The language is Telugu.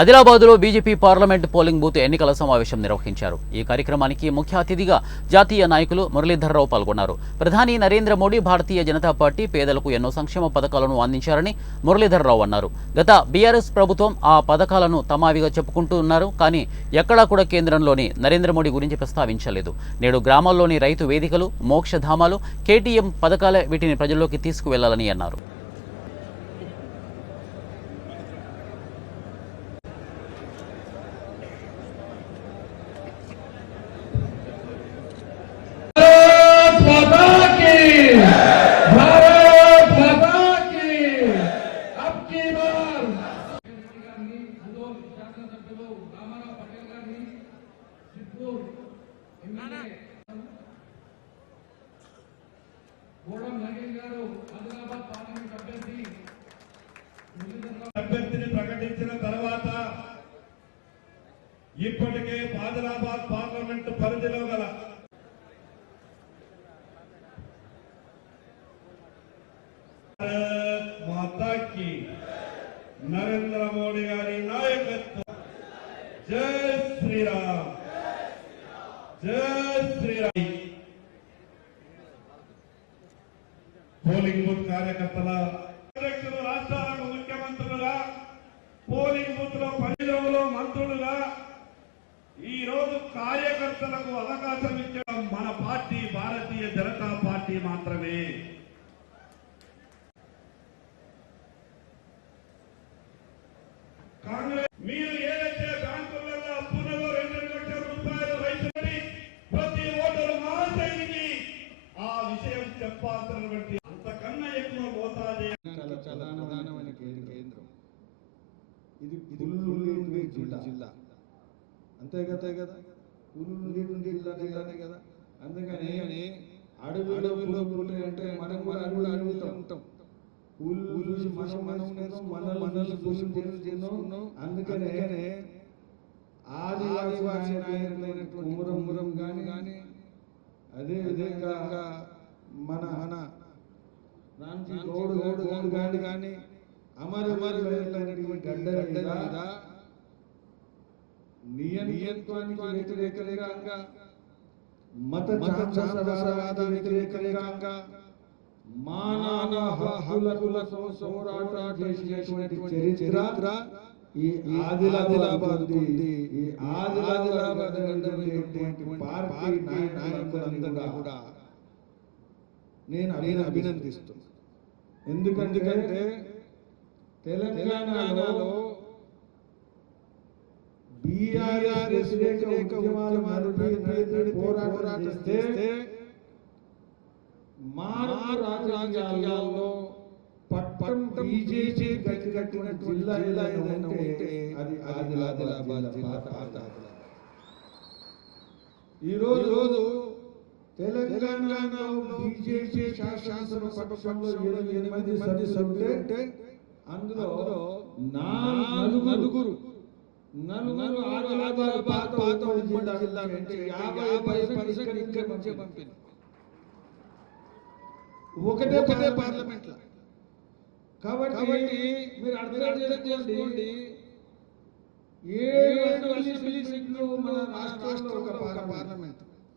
ఆదిలాబాద్లో బీజేపీ పార్లమెంట్ పోలింగ్ బూత్ ఎన్నికల సమావేశం నిర్వహించారు. ఈ కార్యక్రమానికి ముఖ్య అతిథిగా జాతీయ నాయకులు మురళీధర్రావు పాల్గొన్నారు. ప్రధాని నరేంద్ర మోడీ భారతీయ జనతా పార్టీ పేదలకు ఎన్నో సంక్షేమ పథకాలను అందించారని మురళీధర్రావు అన్నారు. గత బీఆర్ఎస్ ప్రభుత్వం ఆ పథకాలను తమావిగా చెప్పుకుంటూ ఉన్నారు. కానీ ఎక్కడా కూడా కేంద్రంలోని నరేంద్ర మోడీ గురించి ప్రస్తావించలేదు. నేడు గ్రామాల్లోని రైతు వేదికలు, మోక్షధామాలు, కేటీఎం పథకాలే వీటిని ప్రజల్లోకి తీసుకువెళ్లాలని అన్నారు. అభ్యర్థిని ప్రకటించిన తర్వాత ఇప్పటికే ఆదిలాబాద్ పార్లమెంటు పరిధిలో గల మాతాకి నరేంద్ర మోడీ గారి నాయకత్వం. జై శ్రీరామ్, జై శ్రీరామ్. పోలింగ్ బూత్ కార్యకర్తల అధ్యక్షులు, రాష్ట్రాలకు ముఖ్యమంత్రులుగా, పోలింగ్ బూత్ లో పరిధిలో మంత్రులుగా ఈ రోజు కార్యకర్తలకు అవకాశం ఇచ్చడం మన పార్టీ భారతీయ జనతా పార్టీ మాత్రమే. కాంగ్రెస్ మీరు ఏదైతే బ్యాంకులలో అప్పులలో 2 లక్షల రూపాయలు రైతులని ప్రతి ఓటరు మహాశైలికి ఆ విషయం చెప్పాల్సినటువంటి అంతకన్నా ఎక్కువ మోతాదు. చాలా ప్రధానమైన కేంద్రం ఇది. పుల్లుండి జిల్లా అంతే కదా, పుల్లుండి జిల్లానే కదా. అందుకని అడవిలో పుల్లు అంటే మనం కూడా అడవిలో ఉంటాం. పుల్లు చూసి మనం మనల్ని చూసి చేసుకున్నాం. అందుకనే ఆదివాసి నాయకులైనటువంటి మురం కానీ అదే విధంగా మన రాంజీ గౌడ్ కానీ అమరమైనటువంటి గడ్డ మీద నియంత్రణానికి వ్యతిరేకంగా, మత సామ్రాజ్యవాదానికి వ్యతిరేకంగా, మానవ హక్కుల పోరాటం చేసినటువంటి చరిత్ర ఈ ఆదిలాబాద్ ఉంది. ఈ ఆదిలాబాద్ పార్టీ నాయకులందరూ కూడా నేను అభినందిస్తున్నాను. ఎందుకంటే తెలంగాణలో బీఆర్ఎస్ వ్యతిరేక ఉద్యమాలు పోరాటం చేస్తే రాజకీయాల్లో పట్టం బీజేపీ కట్టిన జిల్లా ఏదైనా ఉంటే అది ఆదిలాబాద్ జిల్లా. ఈరోజు తెలంగాణలో బీజేపీ శాసనసభ పక్షంలో 8 మంది సభ్యులు ఉంటే అందులో నలుగురు ఆదిలాబాద్ పాత జిల్లా అంటే 50% ఇక్కడ నుంచే పంపింది. ఒకటే పార్లమెంట్ లో. కాబట్టి మీరు అర్థం చేసుకోండి, 7 అసెంబ్లీ సీట్లు మన రాష్ట్రంలో ఒక పార్లమెంట్.